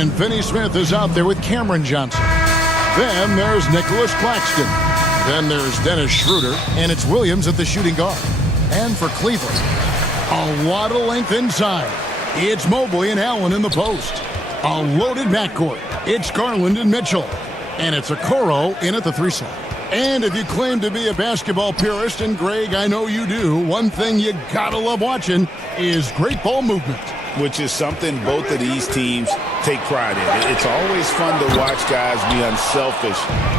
And Finney Smith is out there with Cameron Johnson. Then there's Nicholas Claxton. Then there's Dennis Schroeder, and it's Williams at the shooting guard. And for Cleveland, a lot of length inside. It's Mobley and Allen in the post. A loaded backcourt. It's Garland and Mitchell. And it's Okoro in at the 3 slot. And if you claim to be a basketball purist, and Greg, I know you do, one thing you gotta love watching is great ball movement. Which is something both of these teams take pride in. It's always fun to watch guys be unselfish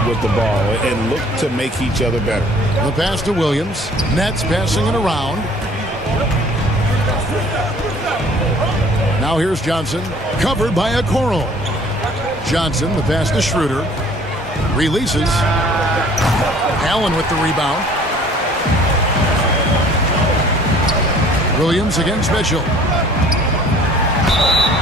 with the ball and look to make each other better. The pass to Williams. Nets passing it around. Now here's Johnson, covered by Okoro. Johnson, the pass to Schroeder. Releases. Allen with the rebound. Williams against Mitchell.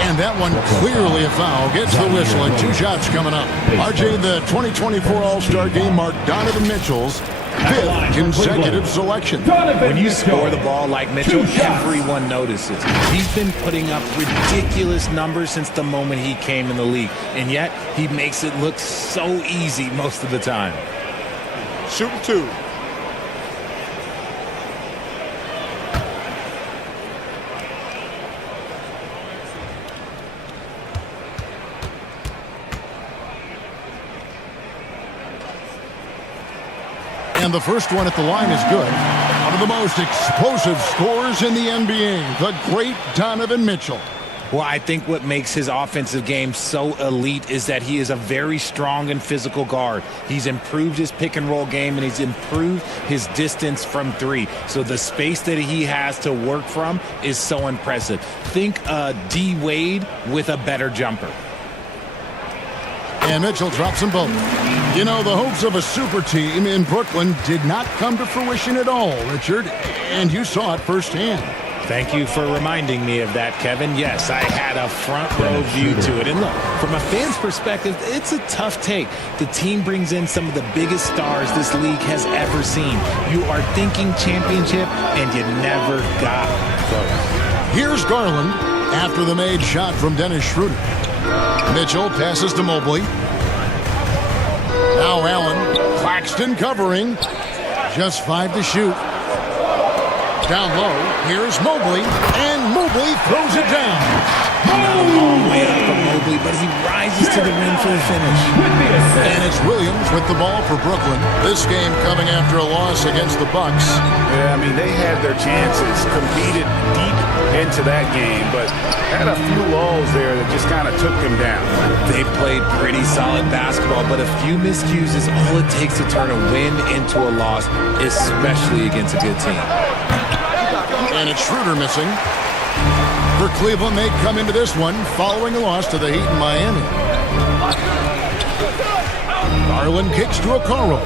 And that one clearly a foul. Gets the whistle and 2 shots coming up. RJ, the 2024 All-Star Game marked Donovan Mitchell's 5th consecutive selection. When you score the ball like Mitchell, everyone notices. He's been putting up ridiculous numbers since the moment he came in the league. And yet, he makes it look so easy most of the time. Shooting 2. And the first one at the line is good. One of the most explosive scorers in the NBA, the great Donovan Mitchell. Well, I think what makes his offensive game so elite is that he is a very strong and physical guard. He's improved his pick-and-roll game, and he's improved his distance from 3. So the space that he has to work from is so impressive. Think D. Wade with a better jumper. And Mitchell drops them both. You know, the hopes of a super team in Brooklyn did not come to fruition at all, Richard. And you saw it firsthand. Thank you for reminding me of that, Kevin. Yes, I had a front row view to it. And look, from a fan's perspective, it's a tough take. The team brings in some of the biggest stars this league has ever seen. You are thinking championship, and you never got close. Here's Garland after the made shot from Dennis Schroeder. Mitchell passes to Mobley. Now Allen. Claxton covering. Just 5 to shoot. Down low. Here's Mobley. And Mobley throws it down. Not a long way up from Mobley, but he rises to the rim for the finish. And it's Williams with the ball for Brooklyn. This game coming after a loss against the Bucks. Yeah, I mean, they had their chances, competed deep into that game, but had a few lulls there that just kind of took them down. They played pretty solid basketball, but a few miscues is all it takes to turn a win into a loss, especially against a good team. And it's Schroeder missing. For Cleveland, they come into this one following a loss to the Heat in Miami. Garland kicks to Okoro.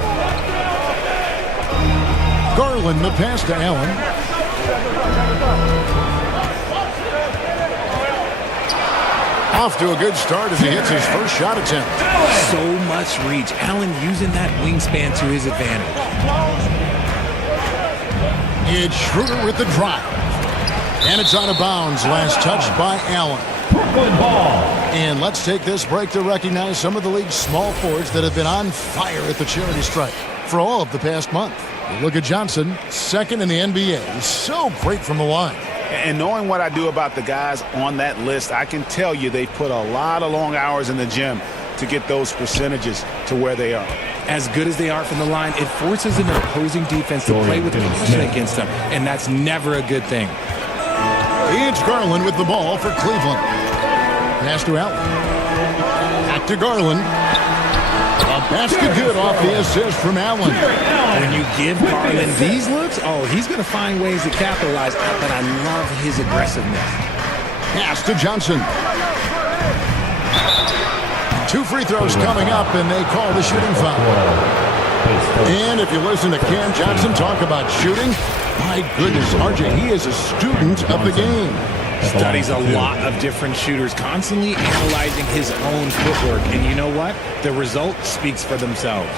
Garland the pass to Allen. Off to a good start as he hits his first shot attempt. So much reach. Allen using that wingspan to his advantage. It's Schroeder with the drive. And it's out of bounds. Last touch by Allen. Brooklyn ball. And let's take this break to recognize some of the league's small forwards that have been on fire at the charity strike for all of the past month. Look at Johnson, second in the NBA. He's so great from the line. And knowing what I do about the guys on that list, I can tell you they put a lot of long hours in the gym to get those percentages to where they are. As good as they are from the line, it forces an opposing defense to play with caution against them, and that's never a good thing. It's Garland with the ball for Cleveland. Pass to Allen. Back to Garland. A basket good off the assist from Allen. When you give Garland these looks, oh, he's going to find ways to capitalize, but I love his aggressiveness. Pass to Johnson. 2 free throws coming up, and they call the shooting foul. And if you listen to Cam Johnson talk about shooting, my goodness, RJ, he is a student of the game. Studies a lot of different shooters, constantly analyzing his own footwork. And you know what? The result speaks for themselves.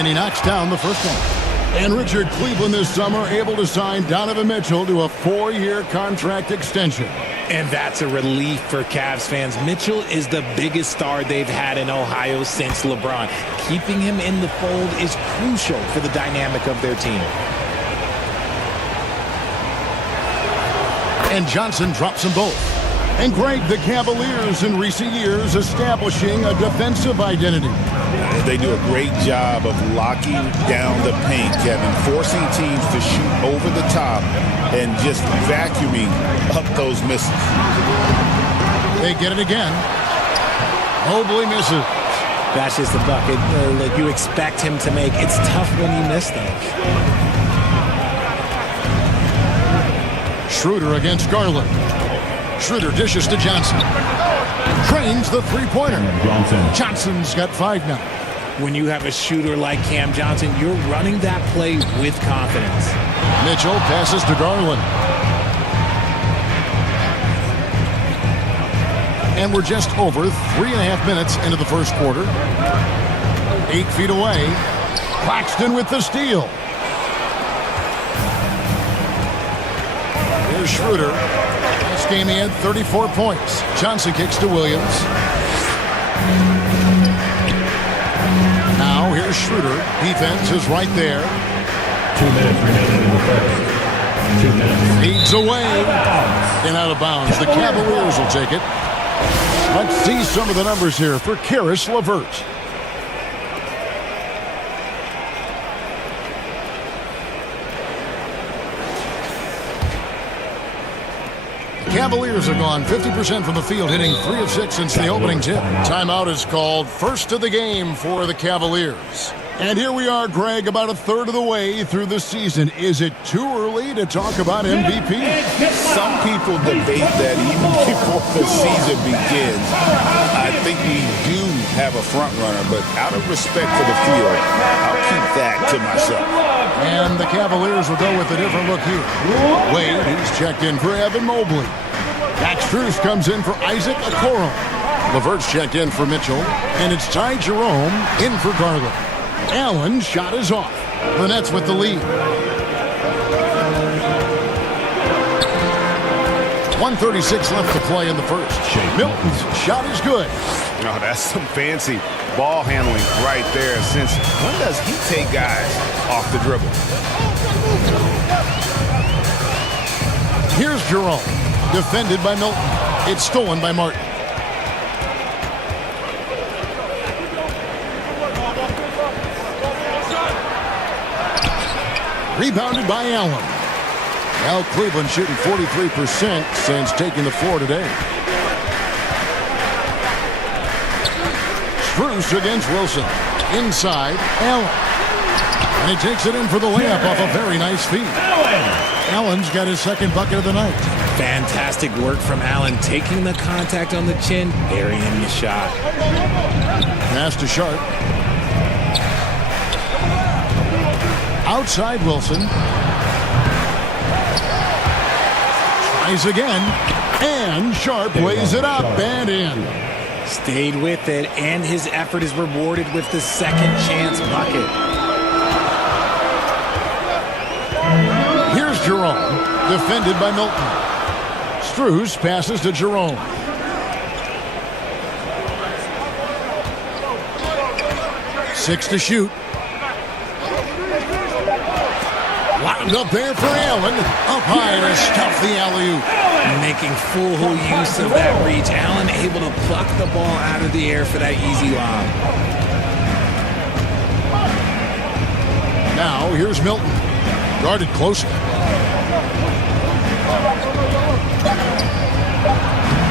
And he knocks down the first one. And Richard, Cleveland this summer able to sign Donovan Mitchell to a 4-year contract extension. And that's a relief for Cavs fans. Mitchell is the biggest star they've had in Ohio since LeBron. Keeping him in the fold is crucial for the dynamic of their team. And Johnson drops them both. And Greg, the Cavaliers in recent years establishing a defensive identity. They do a great job of locking down the paint, Kevin, forcing teams to shoot over the top and just vacuuming up those misses. They get it again. Mobley misses. That's just the bucket that you expect him to make. It's tough when you miss those. Schroeder against Garland. Schroeder dishes to Johnson. Trains the three-pointer. Johnson's got 5 now. When you have a shooter like Cam Johnson, you're running that play with confidence. Mitchell passes to Garland. And we're just over 3.5 minutes into the first quarter. 8 feet away. Claxton with the steal. Here's Schroeder. This game he had 34 points. Johnson kicks to Williams. Now here's Schroeder. Defense is right there. 2 minutes remaining in the first. 2 minutes. Feeds away. And out of bounds. The Cavaliers will take it. Let's see some of the numbers here for Karis LeVert. Cavaliers are gone 50% from the field, hitting 3 of 6 since the opening tip. Timeout is called. First of the game for the Cavaliers. And here we are, Greg, about a third of the way through the season. Is it too early to talk about MVP? Some people debate that even before the season begins. I think we do have a front runner, but out of respect for the field, I'll keep that to myself. And the Cavaliers will go with a different look here. Wade, he's checked in for Evan Mobley. Max Strus comes in for Isaac Okoro. LeVert's checked in for Mitchell. And it's Ty Jerome in for Garland. Allen's shot is off. The Nets with the lead. 1:36 left to play in the first. Milton's shot is good. Oh, that's some fancy ball handling right there. Since when does he take guys off the dribble? Here's Jerome. Defended by Milton. It's stolen by Martin. Rebounded by Allen. Now Cleveland shooting 43% since taking the floor today. Strus against Wilson. Inside, Allen. And he takes it in for the layup off a very nice feed. Allen's got his second bucket of the night. Fantastic work from Allen, taking the contact on the chin, burying the shot. Pass to Sharp. Outside Wilson. Tries again. And Sharp lays it up and in. Stayed with it, and his effort is rewarded with the second chance bucket. Here's Jerome. Defended by Milton. Strus passes to Jerome. Six to shoot. Wound up there for Allen. Up high to stuff the alley-oop. Making full use of that reach. Allen able to pluck the ball out of the air for that easy lob. Now here's Milton. Guarded closely.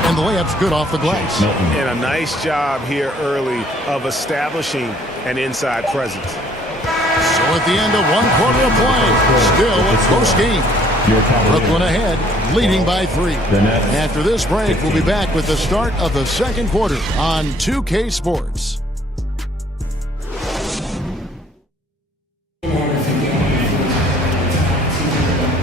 And the layup's good off the glass. And a nice job here early of establishing an inside presence. So at the end of 1 quarter of play, still a close game. Brooklyn ahead, leading by 3. After this break, we'll be back with the start of the second quarter on 2K Sports.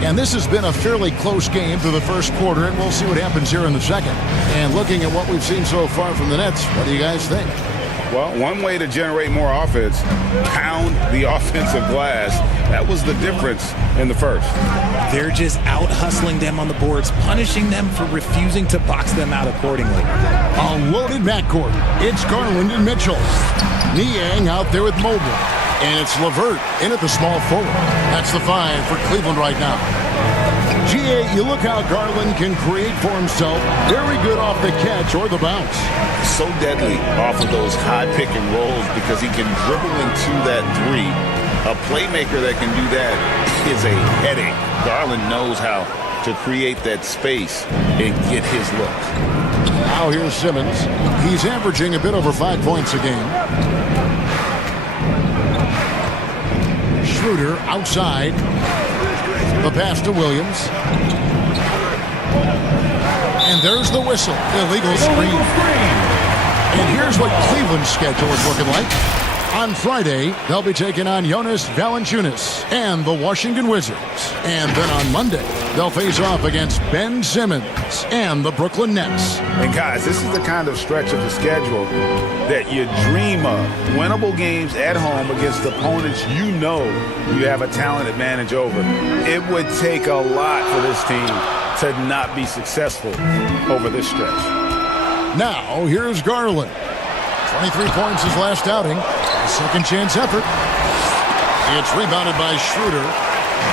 And this has been a fairly close game through the first quarter, and we'll see what happens here in the second. And looking at what we've seen so far from the Nets, what do you guys think? Well, one way to generate more offense, pound the offensive glass. That was the difference in the first. They're just out hustling them on the boards, punishing them for refusing to box them out accordingly. A loaded backcourt. It's Garland and Mitchell. Niang out there with Mobley. And it's LeVert in at the small forward. That's the 5 for Cleveland right now. GA, you look how Garland can create for himself. Very good off the catch or the bounce. So deadly off of those high pick and rolls because he can dribble into that three. A playmaker that can do that is a headache. Garland knows how to create that space and get his look. Now here's Simmons. He's averaging a bit over 5 points a game. Schroeder outside. The pass to Williams. And there's the whistle. Illegal screen. And here's what Cleveland's schedule is looking like. On Friday, they'll be taking on Jonas Valanciunas and the Washington Wizards. And then on Monday, they'll face off against Ben Simmons and the Brooklyn Nets. And guys, this is the kind of stretch of the schedule that you dream of. Winnable games at home against opponents you know you have a talent advantage over. It would take a lot for this team to not be successful over this stretch. Now, here's Garland. 23 points his last outing. A second chance effort. It's rebounded by Schroeder.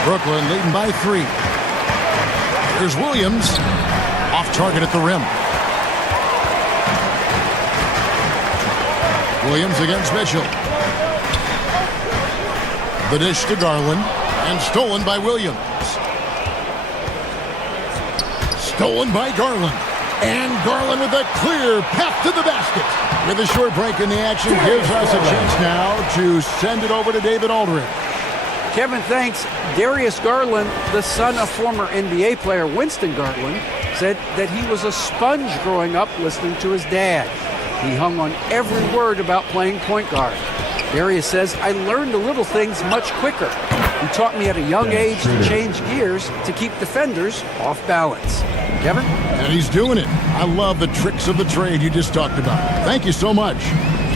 Brooklyn leading by 3. Here's Williams. Off target at the rim. Williams against Mitchell. The dish to Garland. And stolen by Williams. Stolen by Garland. And Garland with a clear path to the basket. With a short break in the action, gives us a chance now to send it over to David Aldridge. Kevin, thanks. Darius Garland, the son of former NBA player Winston Garland, said that he was a sponge growing up listening to his dad. He hung on every word about playing point guard. Darius says, I learned the little things much quicker. He taught me at a young age to change gears to keep defenders off balance. Kevin? And he's doing it. I love the tricks of the trade you just talked about. Thank you so much.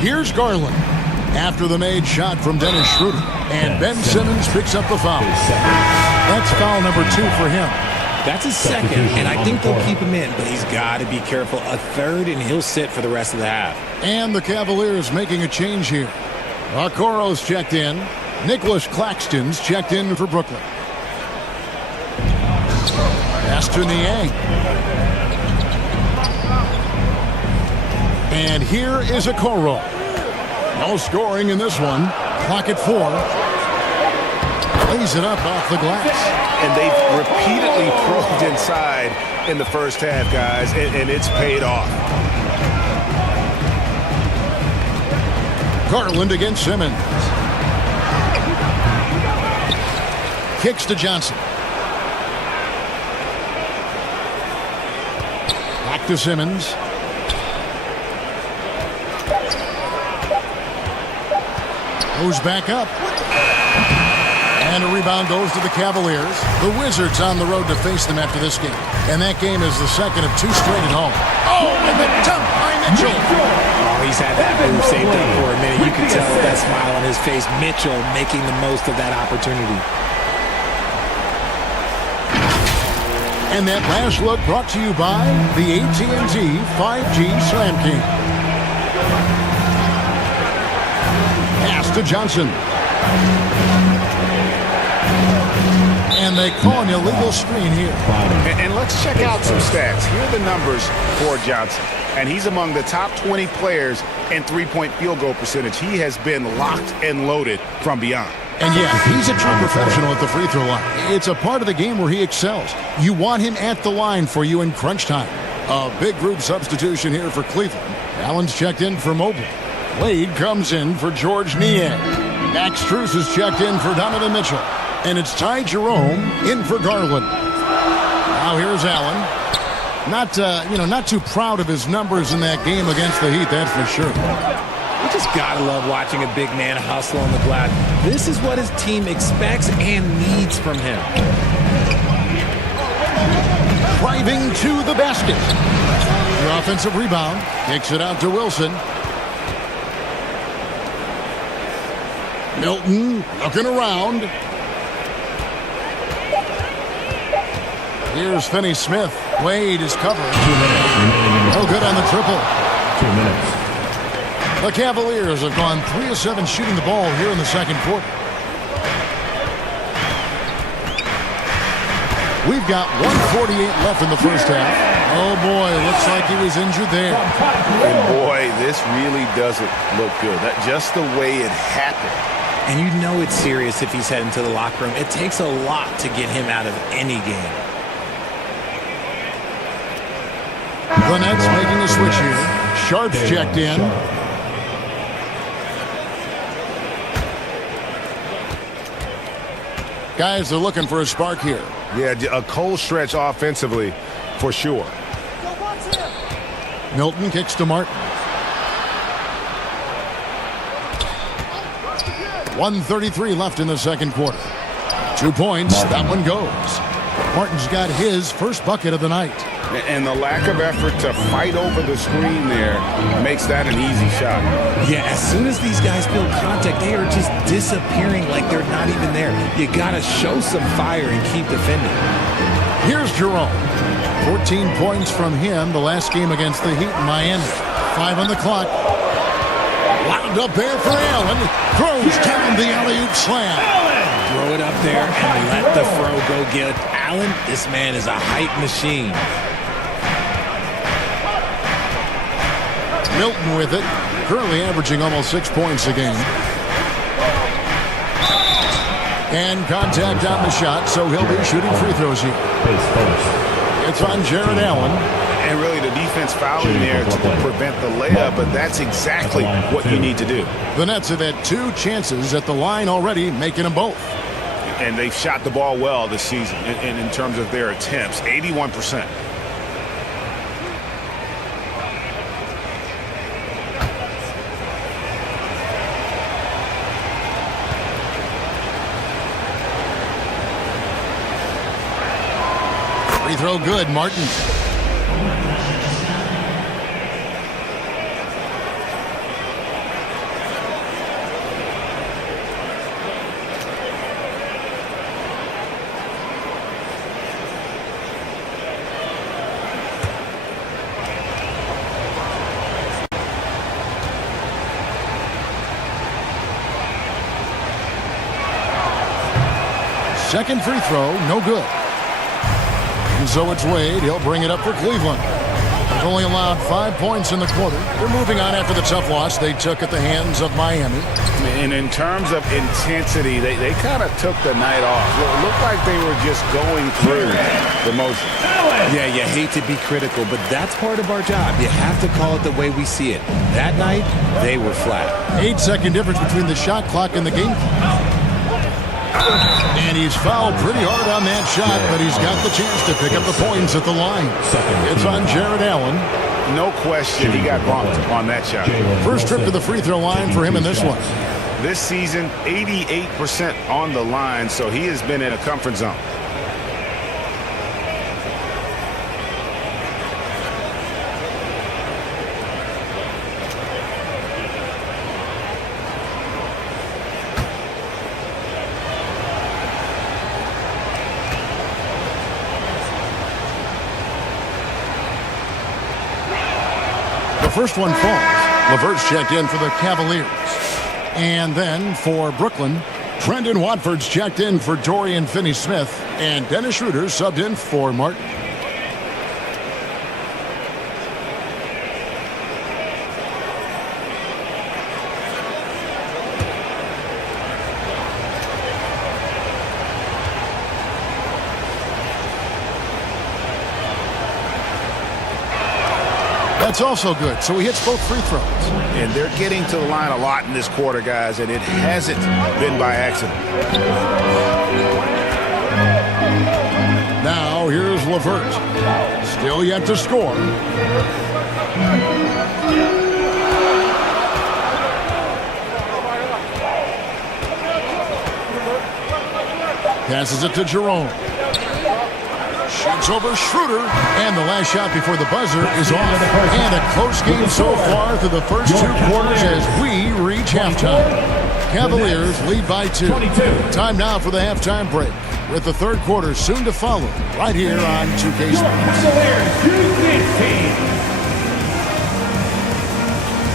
Here's Garland. After the made shot from Dennis Schroeder. And Ben Simmons picks up the foul. That's foul number 2 for him. That's his second, and I think they'll keep him in, but he's got to be careful. A third, and he'll sit for the rest of the half. And the Cavaliers making a change here. Okoro's checked in. Nicholas Claxton's checked in for Brooklyn. Pass to Niang. And here is Okoro. No scoring in this one. Clock at 4. Lays it up off the glass. And they've repeatedly probed inside in the first half, guys, and it's paid off. Garland against Simmons. Kicks to Johnson. Back to Simmons. Goes back up. And a rebound goes to the Cavaliers. The Wizards on the road to face them after this game. And that game is the second of 2 straight at home. Oh, and the dunk by Mitchell. Oh, he's had that move saved up for a minute. You can tell with that smile on his face. Mitchell making the most of that opportunity. And that last look brought to you by the AT&T 5G Slam King. Pass to Johnson. And they call an illegal screen here. And let's check out some stats. Here are the numbers for Johnson. And he's among the top 20 players in three-point field goal percentage. He has been locked and loaded from beyond. And yeah, he's a true professional at the free throw line. It's a part of the game where he excels. You want him at the line for you in crunch time. A big group substitution here for Cleveland. Allen's checked in for Mobley. Wade comes in for George Niang. Max Strus is checked in for Donovan Mitchell. And it's Ty Jerome in for Garland. Now here's Allen. Not too proud of his numbers in that game against the Heat, that's for sure. You just gotta love watching a big man hustle on the glass. This is what his team expects and needs from him. Driving to the basket. The offensive rebound. Kicks it out to Wilson. Milton looking around. Here's Finney Smith. Wade is covering. 2 minutes remaining. No good on the triple. 2 minutes. The Cavaliers have gone 3 of 7 shooting the ball here in the second quarter. We've got 1:48 left in the first half. Oh boy, looks like he was injured there. And boy, this really doesn't look good. That just the way it happened. And you know it's serious if he's heading to the locker room. It takes a lot to get him out of any game. The Nets making a switch here. Sharp's checked in. Guys are looking for a spark here. Yeah, a cold stretch offensively for sure. Milton kicks to Martin. 1:33 left in the second quarter. 2 points. That one goes. Martin's got his first bucket of the night. And the lack of effort to fight over the screen there makes that an easy shot. Yeah, as soon as these guys feel contact, they are just disappearing like they're not even there. You got to show some fire and keep defending. Here's Jerome. 14 points from him the last game against the Heat in Miami. 5 on the clock. Wound up there for Allen. Throws down the alley-oop slam. Throw it up there and let the throw go get Allen. This man is a height machine. Milton with it. Currently averaging almost 6 points a game. And contact on the shot, so he'll be shooting free throws here. Pace first. It's on Jared Allen. And really the defense fouling there to prevent the layup, but that's exactly what you need to do. The Nets have had 2 chances at the line already, making them both. And they've shot the ball well this season in terms of their attempts, 81%. Free throw good, Martin. Second free throw, no good. And so it's Wade. He'll bring it up for Cleveland. They've only allowed 5 points in the quarter. They're moving on after the tough loss they took at the hands of Miami. And in terms of intensity, they kind of took the night off. It looked like they were just going through the motion. Yeah, you hate to be critical, but that's part of our job. You have to call it the way we see it. That night, they were flat. 8-second difference between the shot clock and the game clock. And he's fouled pretty hard on that shot, but he's got the chance to pick up the points at the line. It's on Jared Allen. No question he got bumped on that shot. First trip to the free throw line for him in this one. This season, 88% on the line, so he has been in a comfort zone. The first one falls. LeVert's checked in for the Cavaliers. And then for Brooklyn, Brendan Watford's checked in for Dorian Finney-Smith. And Dennis Schroeder subbed in for Martin. That's also good, so he hits both free throws. And they're getting to the line a lot in this quarter, guys, and it hasn't been by accident. Now here's LeVert. Still yet to score. Passes it to Jerome. Shoots over Schroeder, and the last shot before the buzzer is off. And a close game so far through the first 2 quarters as we reach halftime. Cavaliers lead by 2. Time now for the halftime break, with the third quarter soon to follow, right here on 2K Sports.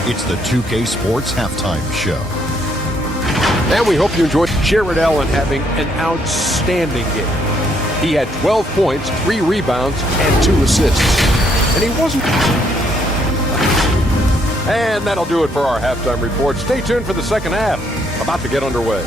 It's the 2K Sports Halftime Show. And we hope you enjoyed Jared Allen having an outstanding game. He had 12 points, 3 rebounds, and 2 assists. And he wasn't... And that'll do it for our halftime report. Stay tuned for the second half. About to get underway.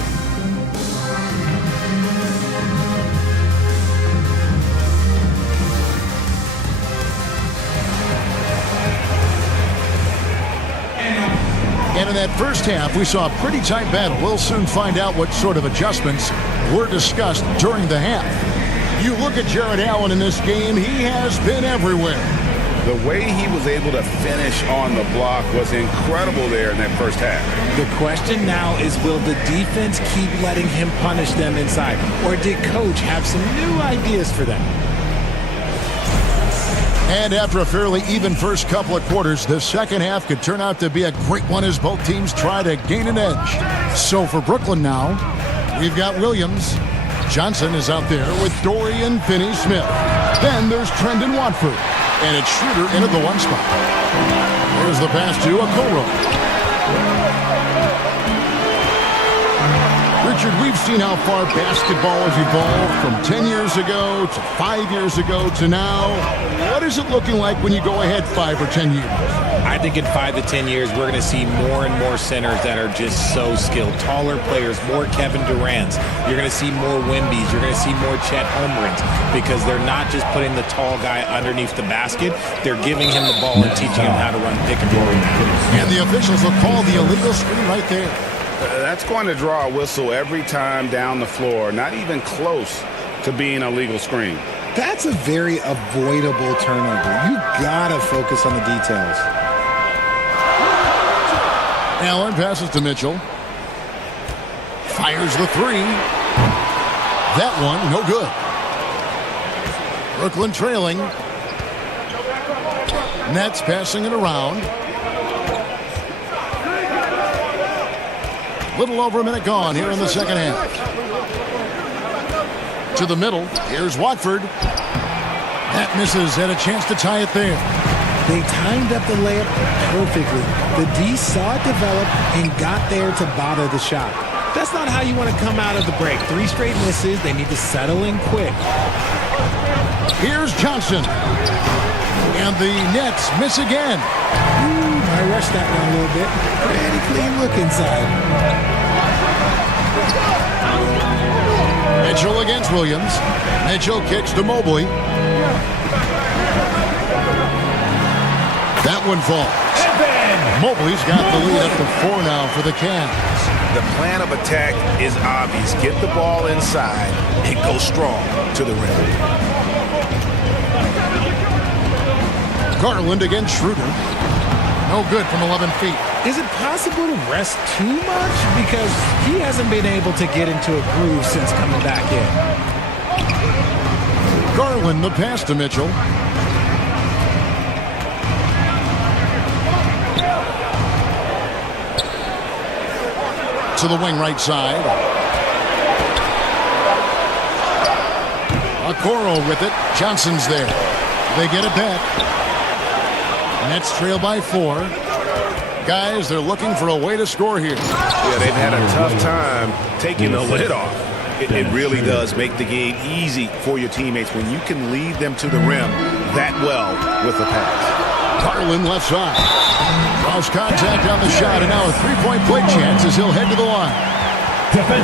And in that first half, we saw a pretty tight battle. We'll soon find out what sort of adjustments were discussed during the half. You look at Jared Allen in this game, he has been everywhere. The way he was able to finish on the block was incredible there in that first half. The question now is, will the defense keep letting him punish them inside? Or did Coach have some new ideas for them? And after a fairly even first couple of quarters, the second half could turn out to be a great one as both teams try to gain an edge. So for Brooklyn now, we've got Williams. Johnson is out there with Dorian Finney-Smith. Then there's Trendon Watford. And it's Schroeder into the one spot. There's the pass to Okoro. Richard, we've seen how far basketball has evolved from 10 years ago to 5 years ago to now. What is it looking like when you go ahead 5 or 10 years? I think in 5 to 10 years, we're going to see more and more centers that are just so skilled. Taller players, more Kevin Durant's. You're going to see more Wemby's. You're going to see more Chet Holmgrens because they're not just putting the tall guy underneath the basket. They're giving him the ball and teaching him how to run pick and roll. And the officials will call the illegal screen right there. That's going to draw a whistle every time down the floor. Not even close to being a legal screen. That's a very avoidable turnover. You got to focus on the details. Allen passes to Mitchell. Fires the three. That one, no good. Brooklyn trailing. Nets passing it around. Little over a minute gone here in the second half. To the middle. Here's Watford. That misses, and a chance to tie it there. They timed up the layup perfectly. The D saw it develop and got there to bother the shot. That's not how you want to come out of the break. 3 straight misses. They need to settle in quick. Here's Johnson. And the Nets miss again. I rushed that one a little bit. Pretty clean look inside. Mitchell against Williams. Mitchell kicks to Mobley. That one falls. Mobley's got the lead up to 4 now for the Cavs. The plan of attack is obvious. Get the ball inside and go strong to the rim. Garland against Schroeder. No good from 11 feet. Is it possible to rest too much? Because he hasn't been able to get into a groove since coming back in. Garland the pass to Mitchell. To the wing right side. Okoro with it. Johnson's there. They get it back. Nets trail by 4. Guys, they're looking for a way to score here. Yeah, they've had a tough time taking the lid off. It really does make the game easy for your teammates when you can lead them to the rim that well with the pass. Garland left side. Draws contact on the shot, and now a 3-point play chance as he'll head to the line.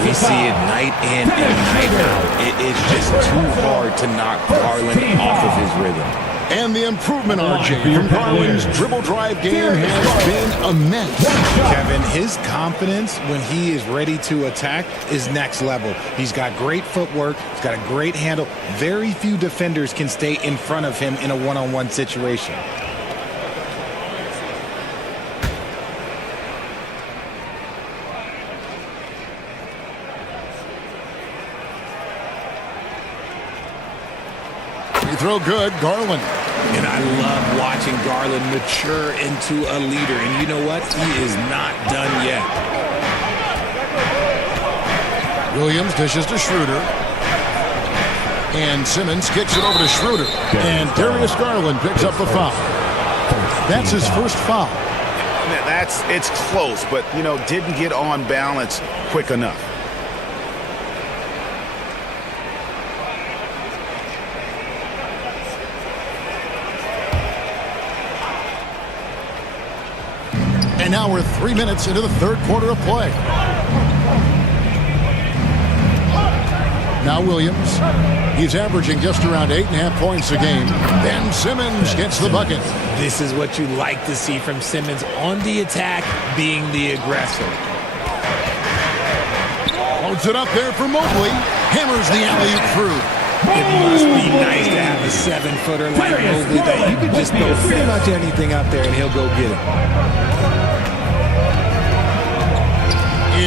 We see it night in and night out. It is just too hard to knock Garland off of his rhythm. And the improvement, RJ, from Garland's dribble drive game has been immense. Kevin, his confidence when he is ready to attack is next level. He's got great footwork. He's got a great handle. Very few defenders can stay in front of him in a one-on-one situation. Throw good, Garland. And I love watching Garland mature into a leader. And you know what? He is not done yet. Williams dishes to Schroeder. And Simmons kicks it over to Schroeder. And Darius Garland picks up the foul. That's his first foul. It's close, but, didn't get on balance quick enough. And now we're 3 minutes into the third quarter of play. Now Williams. He's averaging just around 8.5 points a game. Ben Simmons gets the bucket. This is what you like to see from Simmons on the attack, being the aggressor. Loads it up there for Mobley. Hammers the alley-oop through. It must be nice to have a 7-footer like Mobley that you can just throw pretty much anything out there and he'll go get it.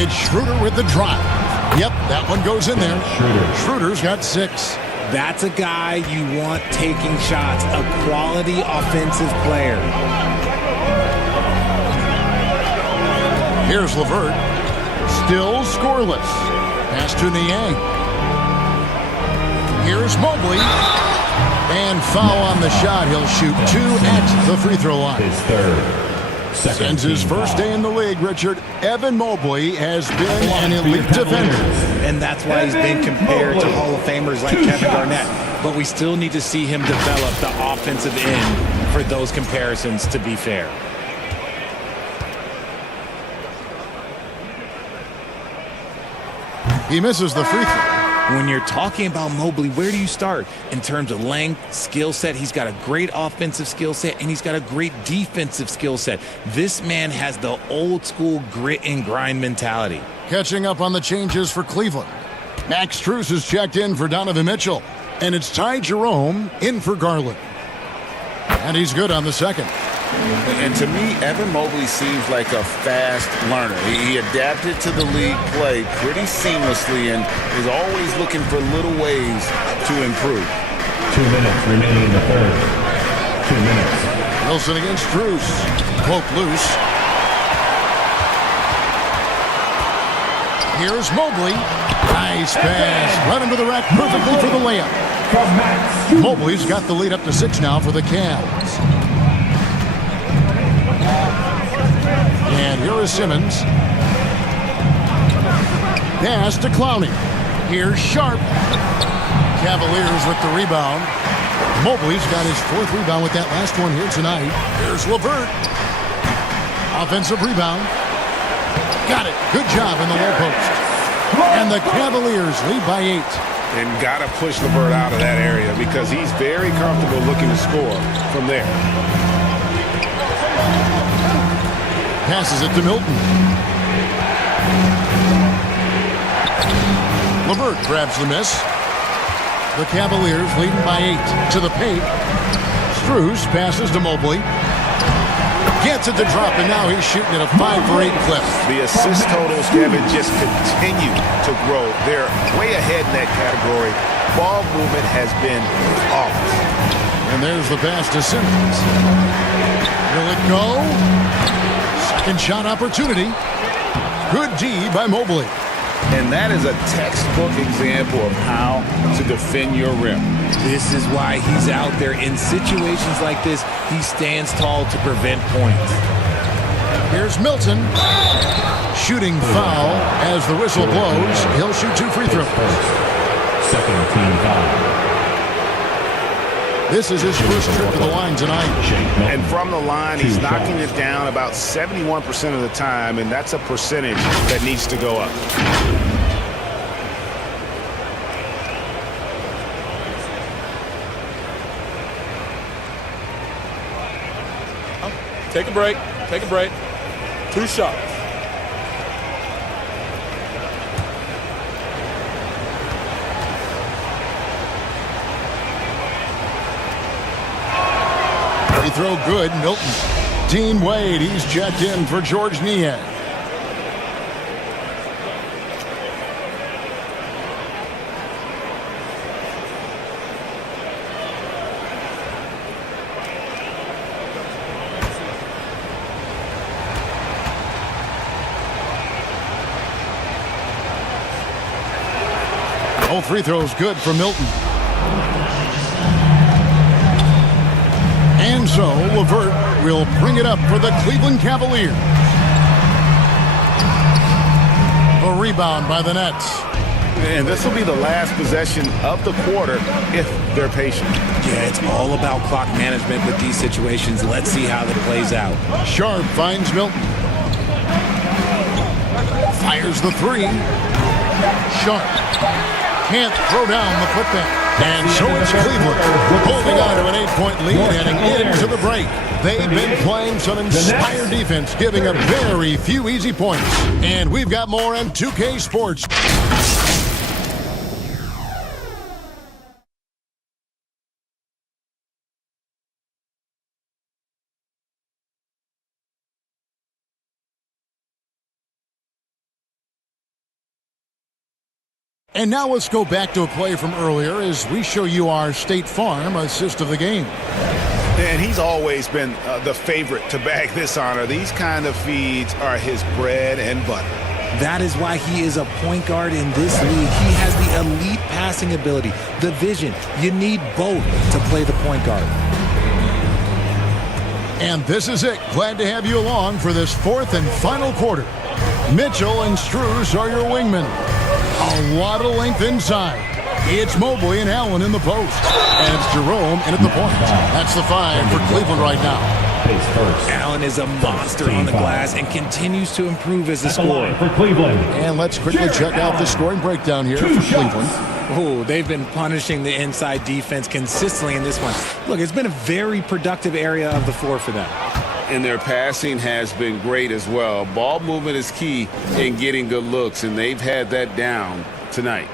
It's Schroeder with the drive. Yep, that one goes in there. Schroeder's got 6. That's a guy you want taking shots, a quality offensive player. Here's LeVert. Still scoreless. Pass to Niang. Here's Mobley. And foul on the shot. He'll shoot 2 at the free throw line. His third. Since his first day in the league, Richard, Evan Mobley has been an elite defender. And that's why he's been compared to Hall of Famers like Kevin Garnett. But we still need to see him develop the offensive end for those comparisons to be fair. He misses the free throw. When you're talking about Mobley, where do you start? In terms of length, skill set, he's got a great offensive skill set, and he's got a great defensive skill set. This man has the old school grit and grind mentality. Catching up on the changes for Cleveland. Max Strus is checked in for Donovan Mitchell. And it's Ty Jerome in for Garland. And he's good on the second. And to me, Evan Mobley seems like a fast learner. He adapted to the league play pretty seamlessly and is always looking for little ways to improve. 2 minutes remaining in the third. 2 minutes. Wilson against Strus. Cloak loose. Here's Mobley. Nice pass. Right into the rack perfectly for the layup. Mobley's got the lead up to 6 now for the Cavs. And here is Simmons. Pass to Clowney. Here's Sharp. Cavaliers with the rebound. Mobley's got his 4th rebound with that last one here tonight. Here's LeVert. Offensive rebound. Got it. Good job in the low post. And the Cavaliers lead by 8. And got to push LeVert out of that area because he's very comfortable looking to score from there. Passes it to Milton. LeVert grabs the miss. The Cavaliers leading by 8 to the paint. Strus passes to Mobley. Gets it to drop, and now he's shooting at a 5 for 8 clip. The assist totals, Kevin, just continue to grow. They're way ahead in that category. Ball movement has been flawless. And there's the pass to Simmons. Will it go? Second shot opportunity. Good D by Mobley. And that is a textbook example of how to defend your rim. This is why he's out there in situations like this. He stands tall to prevent points. Here's Milton. Shooting foul as the whistle blows. He'll shoot 2 free throws. Second team foul. This is his first trip to the line tonight. And from the line, he's knocking it down about 71% of the time, and that's a percentage that needs to go up. Take a break. Take a break. 2 shots. Free throw good. Milton. Dean Wade, he's checked in for George Niang. Both free throws good for Milton. And so LeVert will bring it up for the Cleveland Cavaliers. A rebound by the Nets. And this will be the last possession of the quarter if they're patient. Yeah, it's all about clock management with these situations. Let's see how that plays out. Sharp finds Milton. Fires the three. Sharp can't throw down the putback. And so it's Cleveland holding on to an 8-point lead heading into the break. They've been playing some inspired defense, giving up very few easy points. And we've got more on 2K Sports. And now let's go back to a play from earlier as we show you our State Farm assist of the game. And he's always been the favorite to bag this honor. These kind of feeds are his bread and butter. That is why he is a point guard in this league. He has the elite passing ability, the vision. You need both to play the point guard. And this is it. Glad to have you along for this fourth and final quarter. Mitchell and Strus are your wingmen. A lot of length inside. It's Mobley and Allen in the post. And it's Jerome in at the point. That's the 5 for Cleveland right now. Allen is a monster on the glass and continues to improve as a scorer. For Cleveland. And let's quickly check out the scoring breakdown here for Cleveland. Oh, they've been punishing the inside defense consistently in this one. Look, it's been a very productive area of the floor for them. And their passing has been great as well. Ball movement is key in getting good looks, and they've had that down tonight.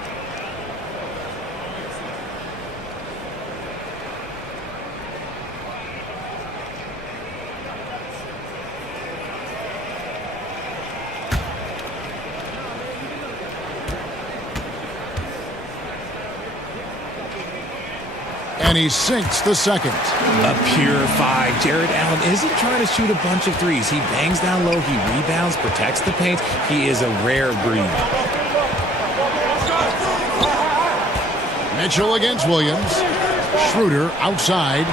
And he sinks the second. A pure 5. Jared Allen isn't trying to shoot a bunch of threes. He bangs down low, he rebounds, protects the paint. He is a rare breed. Mitchell against Williams. Schroeder outside.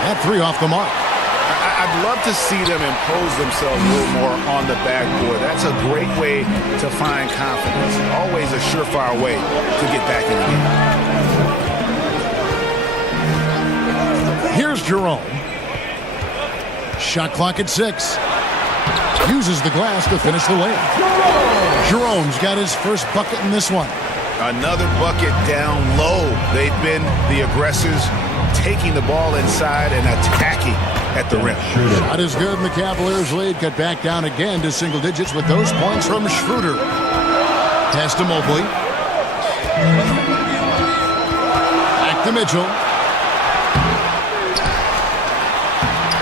That 3 off the mark. I'd love to see them impose themselves a little more on the backboard. That's a great way to find confidence. Always a surefire way to get back in the game. Here's Jerome. Shot clock at 6. Uses the glass to finish the layup. Jerome's got his first bucket in this one. Another bucket down low. They've been the aggressors, taking the ball inside and attacking at the rim. Shot is good, and the Cavaliers lead cut back down again to single digits with those points from Schroeder. Pass to Mobley. Back to Mitchell.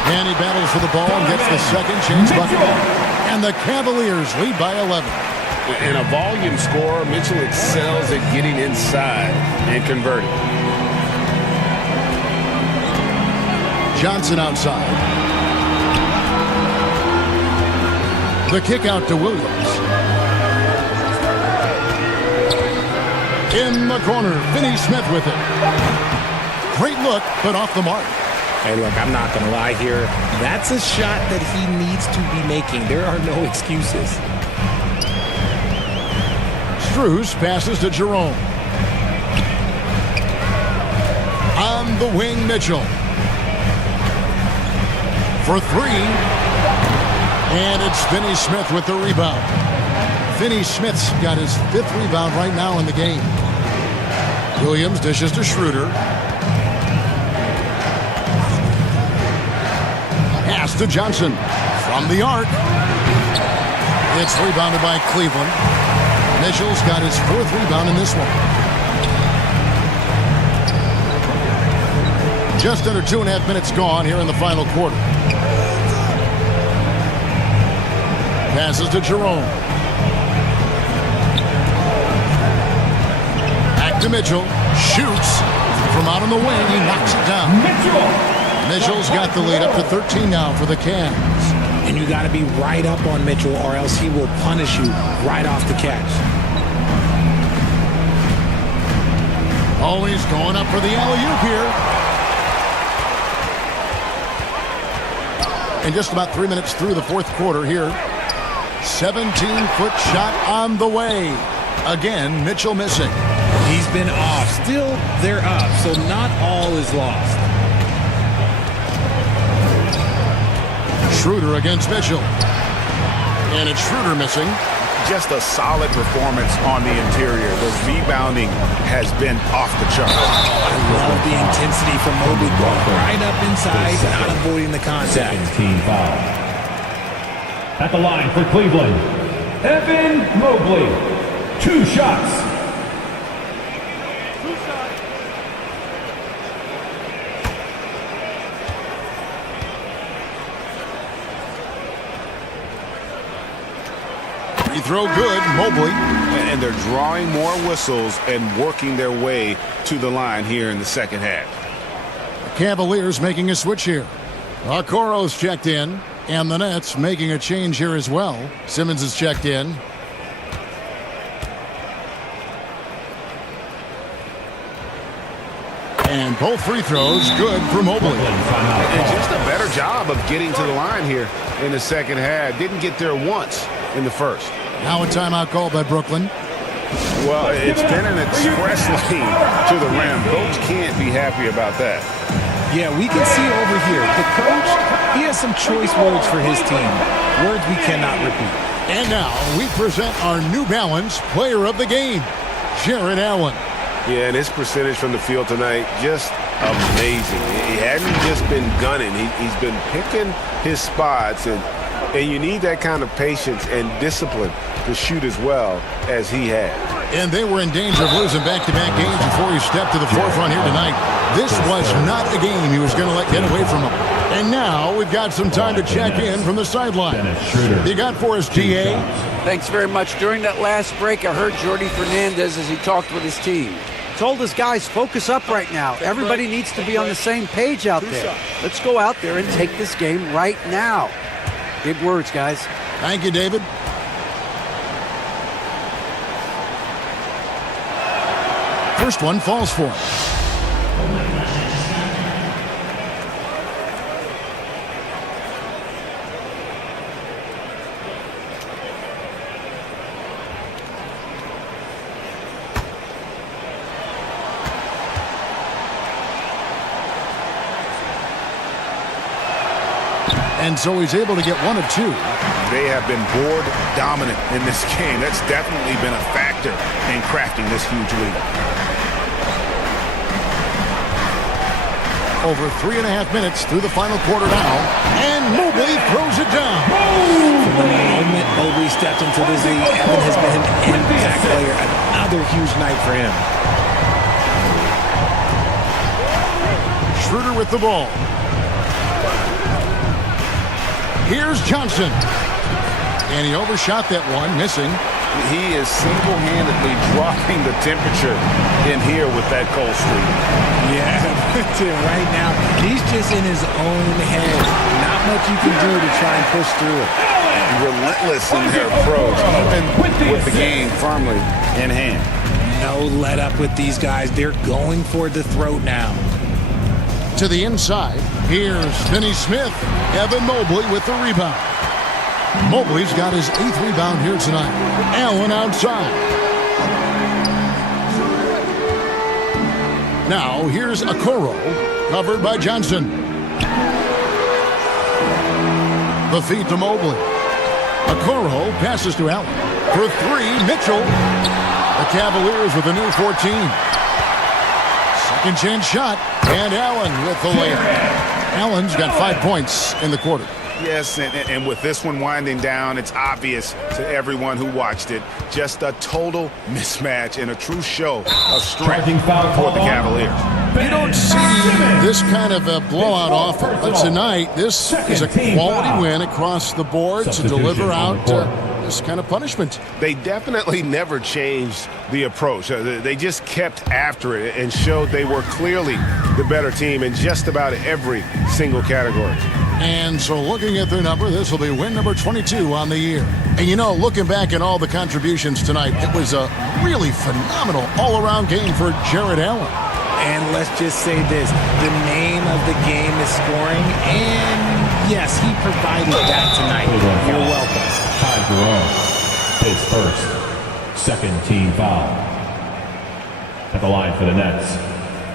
And he battles for the ball and gets the second chance bucket. And the Cavaliers lead by 11. And a volume scorer, Mitchell excels at getting inside and converting. Johnson outside. The kick out to Williams. In the corner, Finney-Smith with it. Great look, but off the mark. Hey, look, I'm not going to lie here. That's a shot that he needs to be making. There are no excuses. Strus passes to Jerome. On the wing, Mitchell. For 3. And it's Finney-Smith with the rebound. Finney-Smith's got his 5th rebound right now in the game. Williams dishes to Schroeder. Pass to Johnson from the arc. It's rebounded by Cleveland. Mitchell's got his 4th rebound in this one. Just under 2.5 minutes gone here in the final quarter. Passes to Jerome. Back to Mitchell. Shoots from out on the wing. He knocks it down. Mitchell's got the lead up to 13 now for the Cavs. And you got to be right up on Mitchell or else he will punish you right off the catch. Oh, he's going up for the alley-oop here. And just about 3 minutes through the fourth quarter here. 17-foot shot on the way. Again, Mitchell missing. He's been off. Still, they're up, so not all is lost. Schroeder against Mitchell. And it's Schroeder missing. Just a solid performance on the interior. The rebounding has been off the chart. I love the intensity from Mobley going right up inside, not avoiding the contact. Team foul. At the line for Cleveland, Evan Mobley. 2 shots. Free throw good, Mobley. And they're drawing more whistles and working their way to the line here in the second half. The Cavaliers making a switch here. Okoro's checked in, and the Nets making a change here as well. Simmons is checked in. And both free throws good for Mobley. And just a better job of getting to the line here in the second half. Didn't get there once in the first. Now a timeout called by Brooklyn. Well, it's been an express lane to the rim. Coach can't be happy about that. Yeah, we can see over here. The coach, he has some choice words for his team. Words we cannot repeat. And now we present our New Balance Player of the Game, Jared Allen. Yeah, and his percentage from the field tonight, just amazing. He hadn't just been gunning. He's been picking his spots, and you need that kind of patience and discipline to shoot as well as he had. And they were in danger of losing back-to-back games before he stepped to the forefront here tonight. This was not a game he was going to let get away from him. And now we've got some time to check in from the sideline. You got for us, DA? Thanks very much. During that last break, I heard Jordy Fernandez as he talked with his team. Told his guys, focus up right now. Everybody needs to be on the same page out there. Let's go out there and take this game right now. Big words, guys. Thank you, David. First one falls for him. And so he's able to get 1 of 2. They have been board dominant in this game. That's definitely been a factor in crafting this huge lead. Over 3.5 minutes through the final quarter now. And Mobley throws it down. From the moment Mobley stepped into this league, Evan has been an impact player. Another huge night for him. Schroeder with the ball. Here's Johnson. And he overshot that one, missing. He is single-handedly dropping the temperature in here with that cold streak. Yeah, right now, he's just in his own head. Not much you can do to try and push through it. Relentless in their approach, even with the game firmly in hand. No let up with these guys. They're going for the throat now. To the inside, here's Finney Smith. Evan Mobley with the rebound. Mobley's got his 8th rebound here tonight. Allen outside. Now here's Okoro, covered by Johnson. The feed to Mobley. Okoro passes to Allen. For 3, Mitchell. The Cavaliers with a new 14. Second chance shot, and Allen with the layup. Allen's got 5 points in the quarter. Yes, and with this one winding down, it's obvious to everyone who watched it. Just a total mismatch and a true show of strength for the Cavaliers. You don't see this kind of a blowout often, but tonight this is a quality win across the board to deliver out this kind of punishment. They definitely never changed the approach. They just kept after it and showed they were clearly the better team in just about every single category. And so looking at their number, this will be win number 22 on the year. And you know, looking back at all the contributions tonight, it was a really phenomenal all-around game for Jared Allen. And let's just say this, the name of the game is scoring, and yes, he provided that tonight. You're welcome. Ty Jerome, his first, second team foul. At the line for the Nets,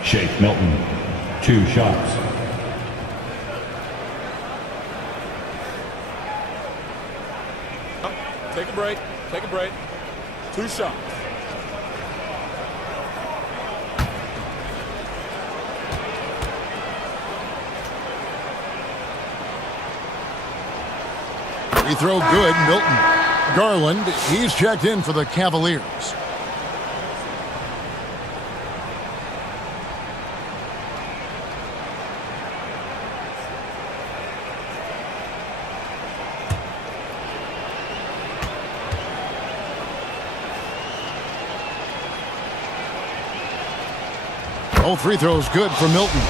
Shake Milton, 2 shots. Take a break. Take a break. 2 shots. Free throw good, Milton. Garland, he's checked in for the Cavaliers. Both free throws good for Milton.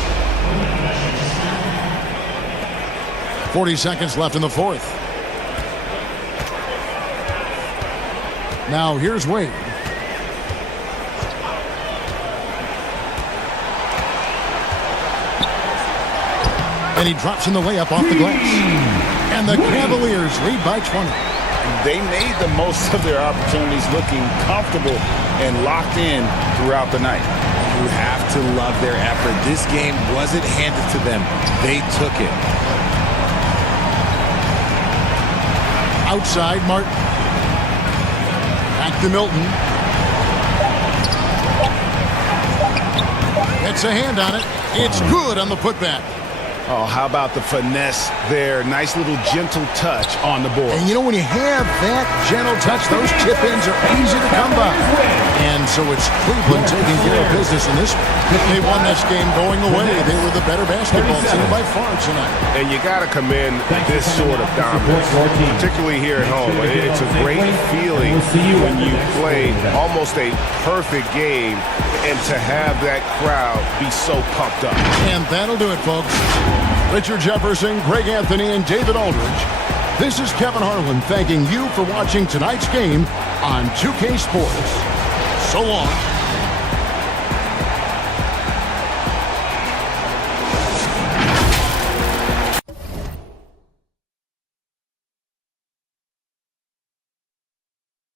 40 seconds left in the fourth. Now here's Wade. And he drops in the layup off the glass. And the Cavaliers lead by 20. They made the most of their opportunities, looking comfortable and locked in throughout the night. You have to love their effort. This game wasn't handed to them. They took it. Outside, Martin. Back to Milton. Gets a hand on it. It's good on the putback. Oh, how about the finesse there? Nice little gentle touch on the board. And you know, when you have that gentle touch, those chip-ins are easy to come by. And so it's Cleveland taking care of business in this one. They won this game going away. They were the better basketball team by far tonight. And you got to commend this sort of dominance, particularly here at home. It's a great feeling when you play almost a perfect game and to have that crowd be so pumped up. And that'll do it, folks. Richard Jefferson, Greg Anthony, and David Aldridge. This is Kevin Harlan thanking you for watching tonight's game on 2K Sports. So long.